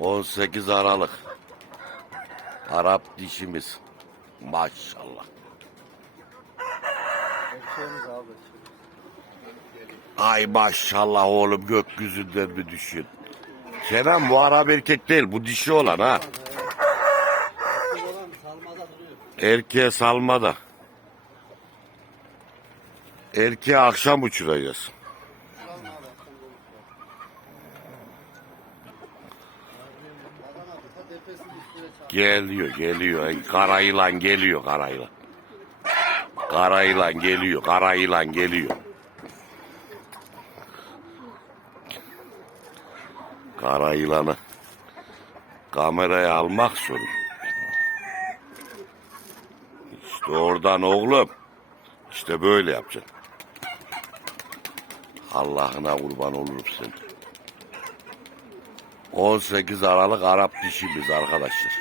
18 Aralık. Arap dişimiz. Maşallah. Ay maşallah oğlum gökyüzünden bir düşün. Kenan bu Arap erkek değil bu dişi olan ha. Erkeğe salmada. Erkeğe akşam uçuracağız. Geliyor geliyor. Kara yılan geliyor kara yılan. Kara yılan geliyor kara yılan geliyor. Kara yılanı kameraya almak sorun. İşte oradan oğlum. İşte böyle yapacaksın. Allah'ına kurban olurum sen. 18 Aralık Arap dişimiz arkadaşlar.